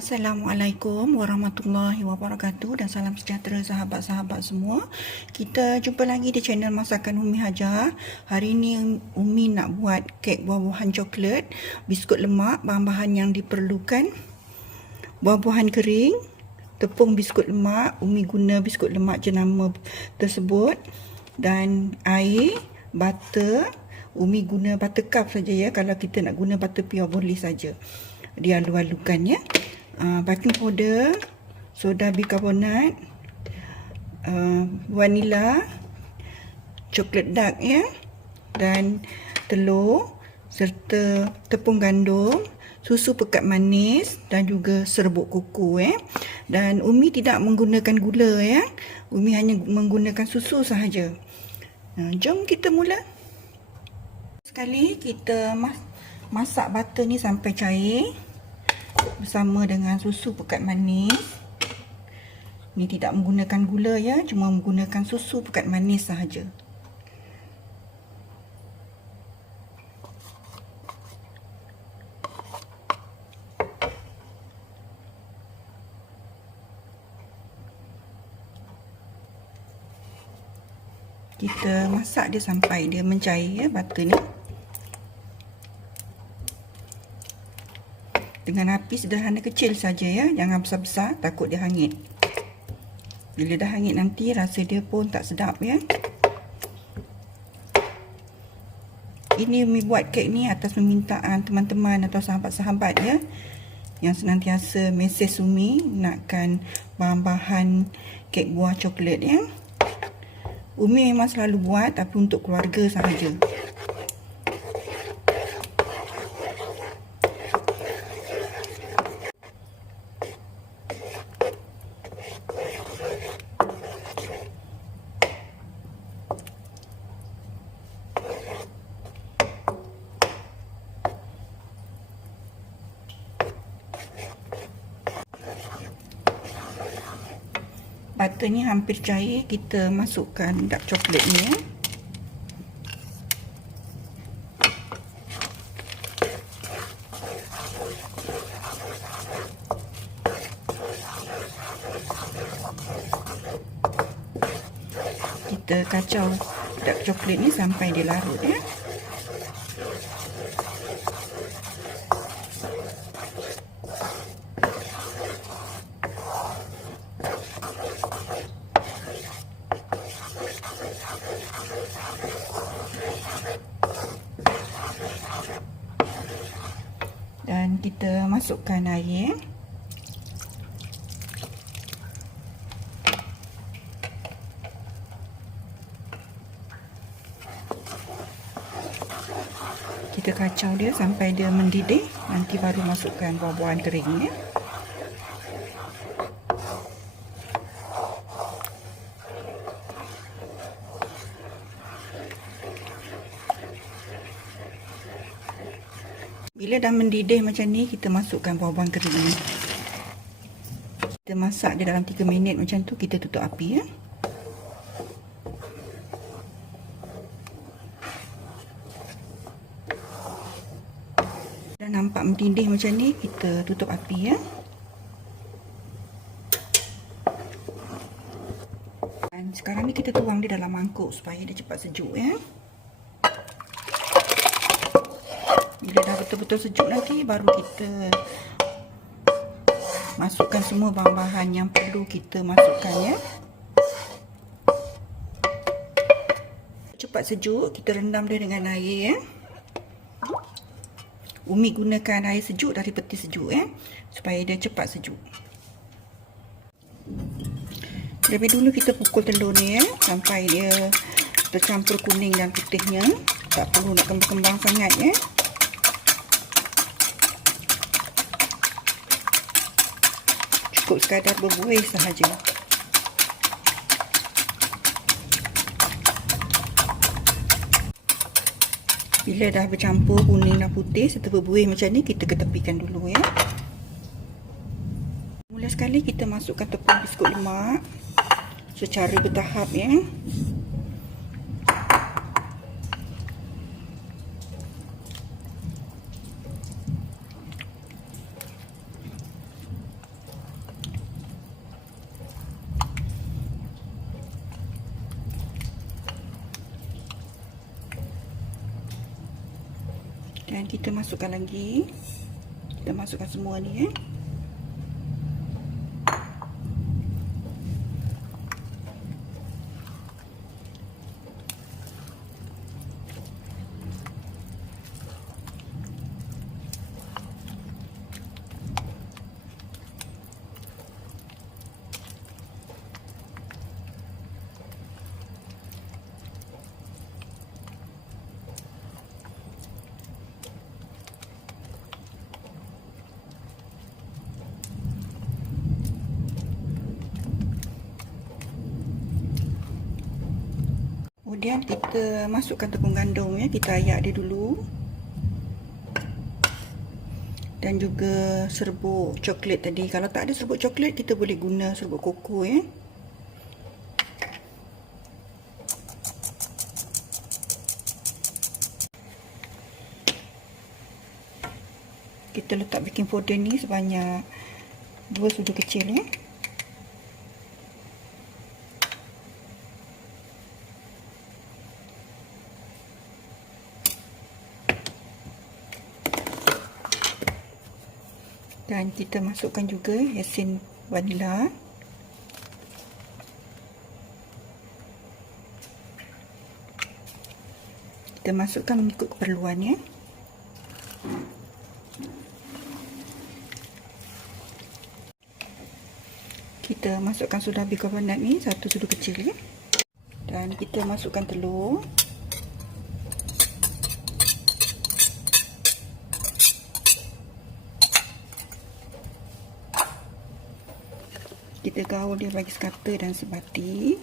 Assalamualaikum warahmatullahi wabarakatuh dan salam sejahtera sahabat-sahabat semua. Kita jumpa lagi di channel Masakan Umi Hajar. Hari ini Umi nak buat kek buah-buahan coklat, biskut lemak. Bahan-bahan yang diperlukan: buah-buahan kering, tepung biskut lemak. Umi guna biskut lemak jenama tersebut, dan air, butter. Umi guna buttercup saja ya. Kalau kita nak guna butter pure boleh saja. Dialu-alukan ya. Baking powder, soda bikarbonat, vanila, coklat dark ya, dan telur serta tepung gandum, susu pekat manis dan juga serbuk kuku ya. Dan Umi tidak menggunakan gula ya. Umi hanya menggunakan susu sahaja. Jom kita mula. Sekali kita masak butter ni sampai cair bersama dengan susu pekat manis. Ni tidak menggunakan gula ya, cuma menggunakan susu pekat manis sahaja. Kita masak dia sampai dia mencair ya, butter ni. Dengan api sederhana kecil saja ya, jangan besar-besar, takut dia hangit. Bila dah hangit nanti rasa dia pun tak sedap ya. Ini Umi buat kek ni atas permintaan teman-teman atau sahabat-sahabat ya, yang senantiasa mesej Umi nakkan bahan-bahan kek buah coklat ya. Umi memang selalu buat tapi untuk keluarga sahaja. Butter ni hampir cair, kita masukkan dark coklat ni ya. Kita kacau dark coklat ni sampai dia larut ya. Dan kita masukkan air. Kita kacau dia sampai dia mendidih. Nanti baru masukkan buah-buahan keringnya. Bila dah mendidih macam ni, kita masukkan buah-buahan kering ni. Kita masak dia dalam 3 minit macam tu, kita tutup api ya. Dah nampak mendidih macam ni, kita tutup api ya. Dan sekarang ni kita tuang dia dalam mangkuk supaya dia cepat sejuk ya. Bila dah betul-betul sejuk nanti baru kita masukkan semua bahan-bahan yang perlu kita masukkan ya. Cepat sejuk, kita rendam dia dengan air ya. Umi gunakan air sejuk dari peti sejuk ya, supaya dia cepat sejuk. Lebih dulu kita pukul telur ni ya, sampai dia tercampur kuning dan putihnya. Tak perlu nak kembang-kembang sangat ya. Cukup sekadar berbuih sahaja. Bila dah bercampur kuning dan putih serta berbuih macam ni, kita ketepikan dulu ya. Mula sekali kita masukkan tepung biskut lemak secara bertahap ya. Dan kita masukkan lagi. Kita masukkan semua ni Kemudian kita masukkan tepung gandum kita ayak dia dulu. Dan juga serbuk coklat tadi. Kalau tak ada serbuk coklat, kita boleh guna serbuk koko Kita letak baking powder ni sebanyak 2 sudu kecil Dan kita masukkan juga esen vanila. Kita masukkan mengikut keperluan Kita masukkan soda bikarbonat ni 1 sudu kecil Dan kita masukkan telur. Kita gaul dia bagi sekata dan sebati.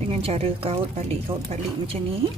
Dengan cara gaul balik macam ni.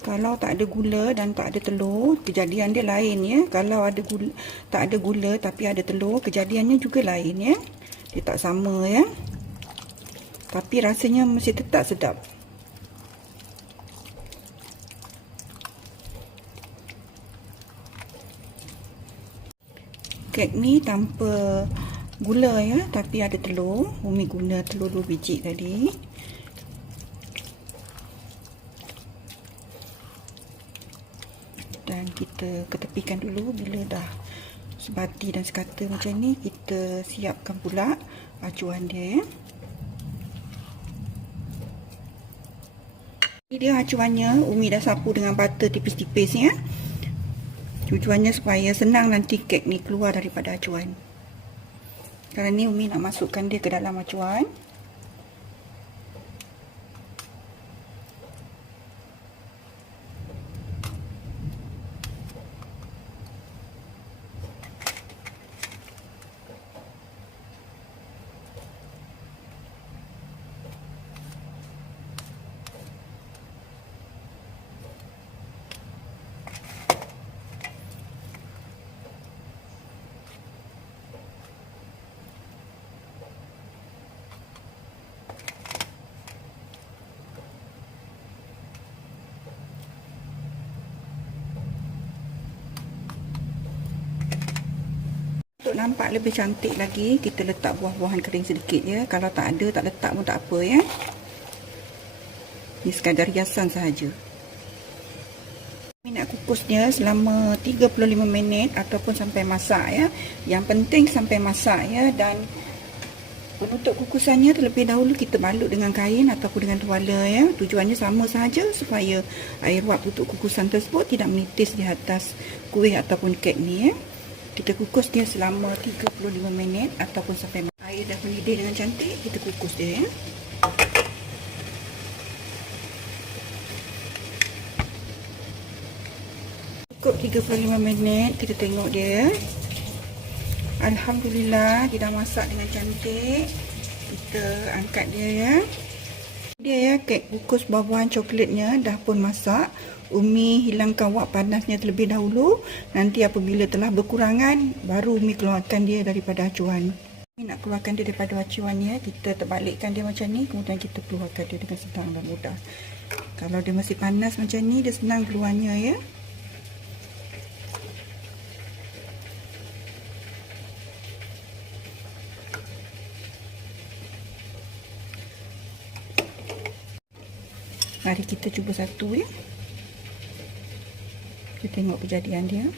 Kalau tak ada gula dan tak ada telur, kejadian dia lain Kalau ada gula, tak ada gula tapi ada telur, kejadiannya juga lain Dia tak sama Tapi rasanya mesti tetap sedap. Kek ni tanpa gula tapi ada telur. Umi guna telur 2 biji tadi. Dan kita ketepikan dulu. Bila dah sebati dan sekata macam ni, kita siapkan pula acuan dia Ini dia acuannya. Umi dah sapu dengan butter tipis-tipis Tujuannya supaya senang nanti kek ni keluar daripada acuan. Sekarang ni Umi nak masukkan dia ke dalam acuan. Untuk nampak lebih cantik lagi, kita letak buah-buahan kering sedikit Kalau tak ada, tak letak pun tak apa Ini sekadar hiasan sahaja. Kami nak kukus dia selama 35 minit ataupun sampai masak Yang penting sampai masak Dan penutup kukusannya terlebih dahulu kita balut dengan kain ataupun dengan tuala Tujuannya sama sahaja supaya air wap tutup kukusan tersebut tidak menitis di atas kuih ataupun kek ni Kita kukus dia selama 35 minit ataupun sampai air dah mendidih dengan cantik, kita kukus dia Cukup 35 minit, kita tengok dia. Alhamdulillah, dia dah masak dengan cantik. Kita angkat dia Dia kek kukus buah-buahan coklatnya dah pun masak. Umi hilangkan wap panasnya terlebih dahulu. Nanti apabila telah berkurangan, baru Umi keluarkan dia daripada acuan. Nak keluarkan dia daripada acuan ya, kita terbalikkan dia macam ni, kemudian kita keluarkan dia dengan senang dan mudah. Kalau dia masih panas macam ni, dia senang keluarnya ya. Mari kita cuba satu ya. Kita tengok kejadian dia.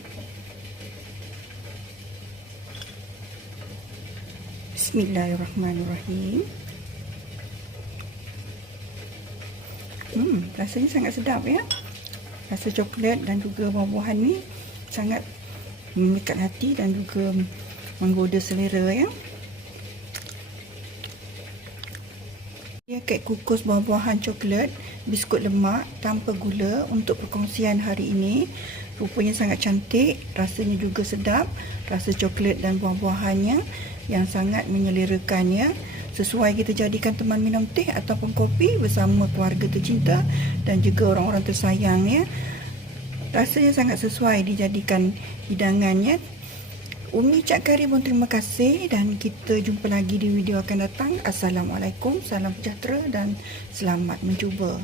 Bismillahirrahmanirrahim. Rasanya sangat sedap ya. Rasa coklat dan juga buah-buahan ni sangat memikat hati dan juga menggoda selera ya. Dia kek kukus buah-buahan coklat, biskut lemak tanpa gula untuk perkongsian hari ini. Rupanya sangat cantik, rasanya juga sedap, rasa coklat dan buah-buahannya yang sangat menyelerakan ya. Sesuai kita jadikan teman minum teh ataupun kopi bersama keluarga tercinta dan juga orang-orang tersayang ya. Rasanya sangat sesuai dijadikan hidangannya. Umi ucapkan ribuan terima kasih dan kita jumpa lagi di video akan datang. Assalamualaikum, salam sejahtera dan selamat mencuba.